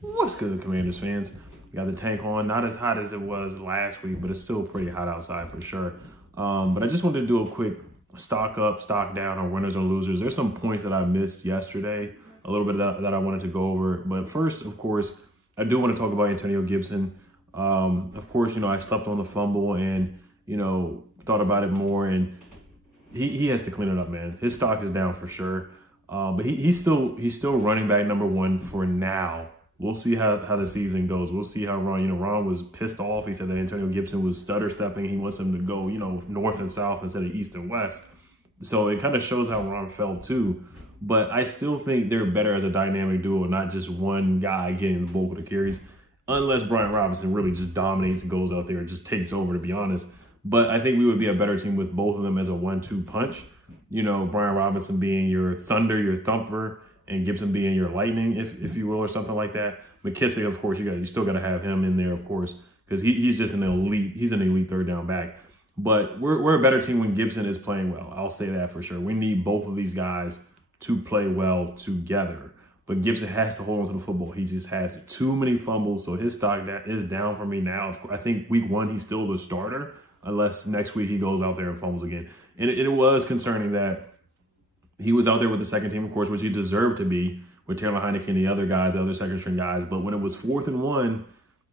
What's good, Commanders fans? Got the tank on, not as hot as it was last week, but it's still pretty hot outside for sure. But I just wanted to do a quick stock up, stock down, or winners or losers. There's some points that I missed yesterday, a little bit of that I wanted to go over. But first, of course, I do want to talk about Antonio Gibson. Of course, I slept on the fumble and, thought about it more, and he has to clean it up, man. His stock is down for sure. But he's still running back number one for now. We'll see how the season goes. We'll see how Ron, Ron was pissed off. He said that Antonio Gibson was stutter stepping. He wants him to go, north and south instead of east and west. So it kind of shows how Ron felt too. But I still think they're better as a dynamic duo, not just one guy getting the bulk of the carries, unless Brian Robinson really just dominates and goes out there and just takes over, to be honest. But I think we would be a better team with both of them as a 1-2 punch. Brian Robinson being your thunder, your thumper, and Gibson being your lightning, if you will, or something like that. McKissick, of course, you still got to have him in there, of course, because he's just an elite third down back. But we're a better team when Gibson is playing well. I'll say that for sure. We need both of these guys to play well together. But Gibson has to hold on to the football. He just has too many fumbles, so his stock is down for me now. I think week one he's still the starter, unless next week he goes out there and fumbles again. And it was concerning that he was out there with the second team, of course, which he deserved to be, with Taylor Heineke and the other guys, the other second string guys. But when it was 4th and 1,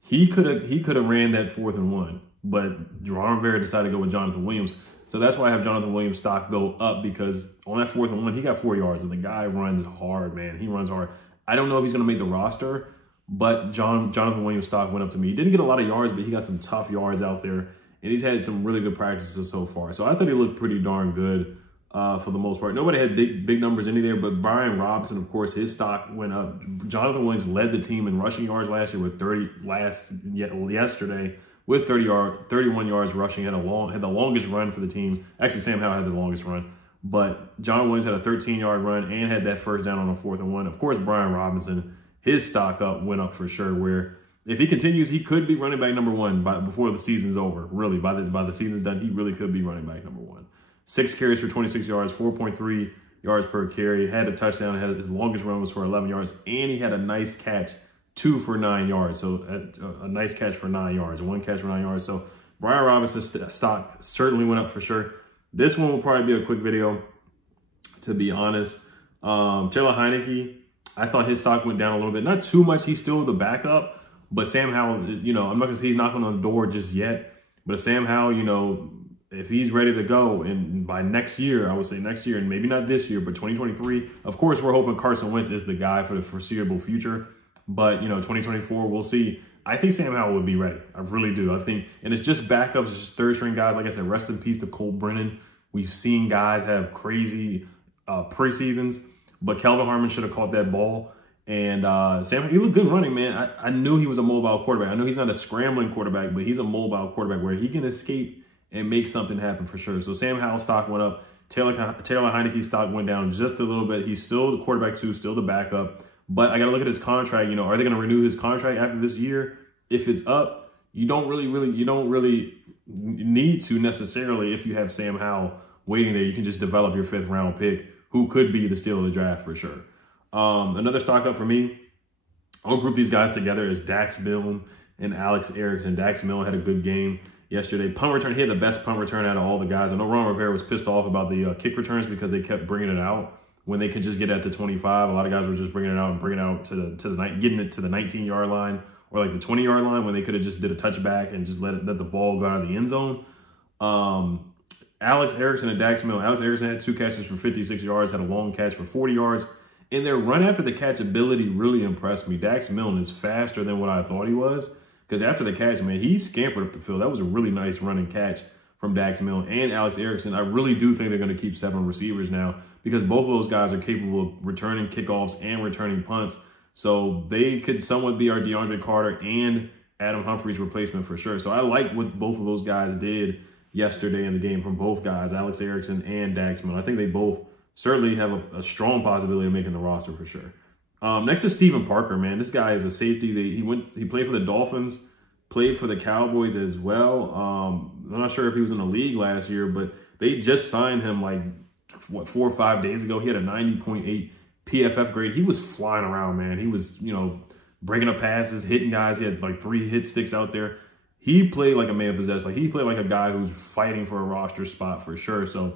he could have ran that 4th and 1. But Ron Rivera decided to go with Jonathan Williams. So that's why I have Jonathan Williams' stock go up, because on that 4th and 1, he got 4 yards. And the guy runs hard, man. He runs hard. I don't know if he's going to make the roster, but Jonathan Williams' stock went up to me. He didn't get a lot of yards, but he got some tough yards out there. And he's had some really good practices so far. So I thought he looked pretty darn good. For the most part. Nobody had big numbers in there, but Brian Robinson, of course, his stock went up. Jonathan Williams led the team in rushing yards last year with yesterday with 31 yards rushing. Had the longest run for the team. Actually, Sam Howell had the longest run, but John Williams had a 13-yard run and had that first down on a 4th and 1. Of course, Brian Robinson, his stock went up for sure, where if he continues, he could be running back number one before the season's over. Really, by the season's done, he really could be running back number one. 6 carries for 26 yards, 4.3 yards per carry. Had a touchdown. Had his longest run was for 11 yards, and he had a nice catch, 2 for 9 yards. So a nice catch for 9 yards, 1 catch for 9 yards. So Brian Robinson's stock certainly went up for sure. This one will probably be a quick video, to be honest. Taylor Heineke, I thought his stock went down a little bit. Not too much. He's still the backup, but Sam Howell, I'm not going to say he's knocking on the door just yet, but Sam Howell, if he's ready to go, and by next year, I would say next year, and maybe not this year, but 2023, of course, we're hoping Carson Wentz is the guy for the foreseeable future. But, 2024, we'll see. I think Sam Howell would be ready. I really do. I think, and it's just backups, it's just third-string guys. Like I said, rest in peace to Cole Brennan. We've seen guys have crazy preseasons, but Kelvin Harmon should have caught that ball. And Sam, he looked good running, man. I knew he was a mobile quarterback. I know he's not a scrambling quarterback, but he's a mobile quarterback where he can escape and make something happen for sure. So Sam Howell's stock went up. Taylor Heineke's stock went down just a little bit. He's still the quarterback too, still the backup. But I got to look at his contract. Are they going to renew his contract after this year? If it's up, you don't really need to necessarily if you have Sam Howell waiting there. You can just develop your 5th round pick, who could be the steal of the draft for sure. Another stock up for me, I'll group these guys together, is Dax Milne and Alex Erickson. Dax Milne had a good game yesterday. Punt return, he had the best punt return out of all the guys. I know Ron Rivera was pissed off about the kick returns because they kept bringing it out when they could just get at the 25. A lot of guys were just bringing it out to the getting it to the 19-yard line or like the 20-yard line when they could have just did a touchback and just let the ball go out of the end zone. Alex Erickson and Dax Milne. Alex Erickson had 2 catches for 56 yards, had a long catch for 40 yards. And their run after the catch ability really impressed me. Dax Milne is faster than what I thought he was. Because after the catch, man, he scampered up the field. That was a really nice running catch from Dax Milne and Alex Erickson. I really do think they're going to keep 7 receivers now because both of those guys are capable of returning kickoffs and returning punts. So they could somewhat be our DeAndre Carter and Adam Humphries replacement for sure. So I like what both of those guys did yesterday in the game from both guys, Alex Erickson and Dax Milne. I think they both certainly have a strong possibility of making the roster for sure. Next is Steven Parker, man. This guy is a safety. He played for the Dolphins, played for the Cowboys as well. I'm not sure if he was in the league last year, but they just signed him like, 4 or 5 days ago. He had a 90.8 PFF grade. He was flying around, man. He was, breaking up passes, hitting guys. He had like 3 hit sticks out there. He played like a man possessed. Like he played like a guy who's fighting for a roster spot for sure. So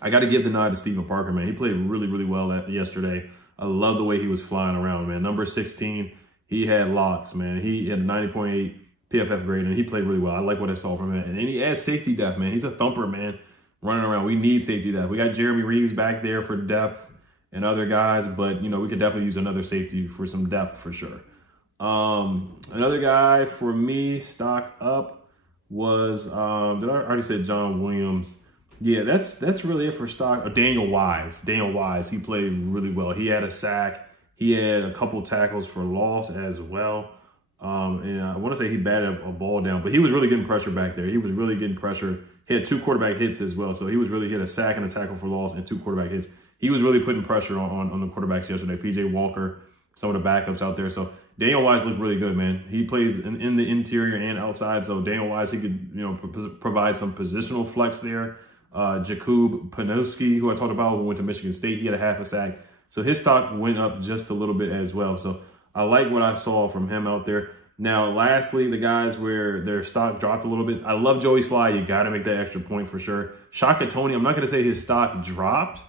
I got to give the nod to Stephen Parker, man. He played really, really well yesterday. I love the way he was flying around, man. Number 16, he had locks, man. He had a 90.8 PFF grade, and he played really well. I like what I saw from him. And then he has safety depth, man. He's a thumper, man, running around. We need safety depth. We got Jeremy Reeves back there for depth and other guys, but, you know, we could definitely use another safety for some depth for sure. Another guy for me, stock up, was, did I already said John Williams? Yeah, that's really it for stock. Daniel Wise. Daniel Wise, he played really well. He had a sack. He had a couple tackles for loss as well. And I want to say he batted a ball down, but he was really getting pressure back there. He was really getting pressure. He had 2 quarterback hits as well. So he had a sack and a tackle for loss and 2 quarterback hits. He was really putting pressure on the quarterbacks yesterday. PJ Walker, some of the backups out there. So Daniel Wise looked really good, man. He plays in the interior and outside. So Daniel Wise, he could, you know, provide some positional flex there. Jakub Panowski, who I talked about, who went to Michigan State, he had a half a sack. So his stock went up just a little bit as well. So I like what I saw from him out there. Now, lastly, the guys where their stock dropped a little bit. I love Joey Sly. You got to make that extra point for sure. Shaka Toney, I'm not going to say his stock dropped,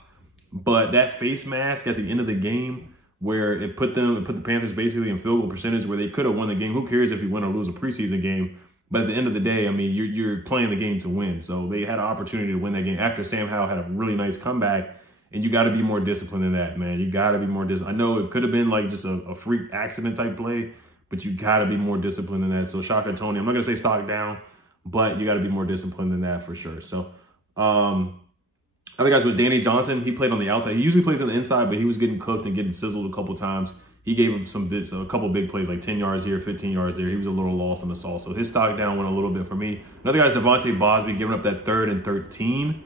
but that face mask at the end of the game where it put the Panthers basically in field goal percentage where they could have won the game. Who cares if you win or lose a preseason game? But at the end of the day, I mean, you're playing the game to win. So they had an opportunity to win that game after Sam Howell had a really nice comeback. And you got to be more disciplined than that, man. You got to be more disciplined. I know it could have been like just a freak accident type play, but you got to be more disciplined than that. So Shaka Toney, I'm not going to say stock down, but you got to be more disciplined than that for sure. So other guys was Danny Johnson. He played on the outside. He usually plays on the inside, but he was getting cooked and getting sizzled a couple times. He gave him a couple big plays, like 10 yards here, 15 yards there. He was a little lost on the sauce. So his stock down went a little bit for me. Another guy's Devontae Bosby giving up that 3rd and 13.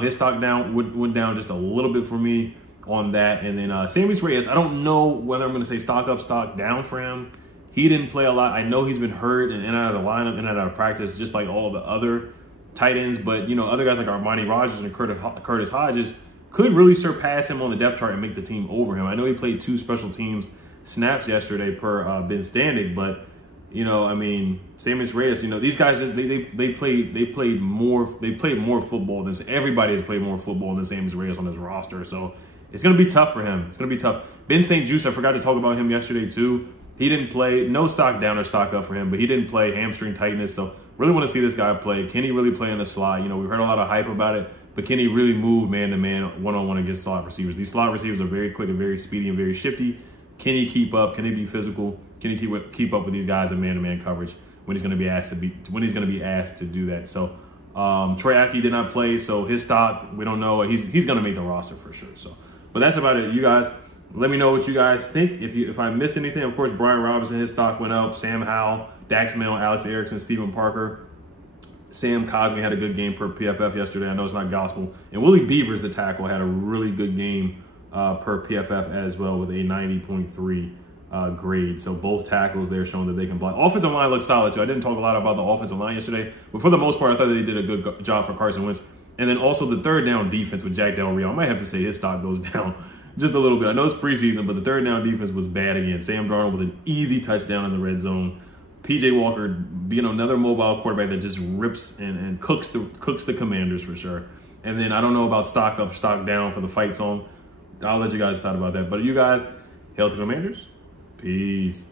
His stock down went down just a little bit for me on that. And then Sammy Reyes, I don't know whether I'm going to say stock up, stock down for him. He didn't play a lot. I know he's been hurt and in and out of the lineup, in and out of practice, just like all the other tight ends. But, you know, other guys like Armani Rogers and Curtis Hodges could really surpass him on the depth chart and make the team over him. I know he played 2 special teams snaps yesterday per Ben Standig, but, you know, I mean, Sammy Reyes, you know, these guys just they played more football than everybody has played more football than Sammy Reyes on his roster. So it's gonna be tough for him. It's gonna be tough. Ben St. Juste, I forgot to talk about him yesterday too. He didn't play. No stock down or stock up for him, but he didn't play, hamstring tightness. So really want to see this guy play. Can he really play in the slot? You know, we've heard a lot of hype about it, but can he really move man-to-man, one-on-one against slot receivers? These slot receivers are very quick and very speedy and very shifty. Can he keep up? Can he be physical? Can he keep up with these guys in man-to-man coverage when he's going to be asked to do that? So Troy Apke did not play, so his stock, we don't know. He's going to make the roster for sure. So, but that's about it. You guys, let me know what you guys think. If I missed anything, of course, Brian Robinson, his stock went up. Sam Howell, Dax Milne, Alex Erickson, Stephen Parker. Sam Cosmi had a good game per PFF yesterday. I know it's not gospel. And Willie Beavers, the tackle, had a really good game per PFF as well with a 90.3 grade. So both tackles there showing that they can block. Offensive line looks solid too. I didn't talk a lot about the offensive line yesterday, but for the most part, I thought they did a good job for Carson Wentz. And then also the 3rd down defense with Jack Del Rio. I might have to say his stock goes down just a little bit. I know it's preseason, but the 3rd down defense was bad again. Sam Darnold with an easy touchdown in the red zone. PJ Walker being another mobile quarterback that just rips and cooks the Commanders for sure. And then I don't know about stock up, stock down for the fight song. I'll let you guys decide about that. But you guys, hail to the Commanders. Peace.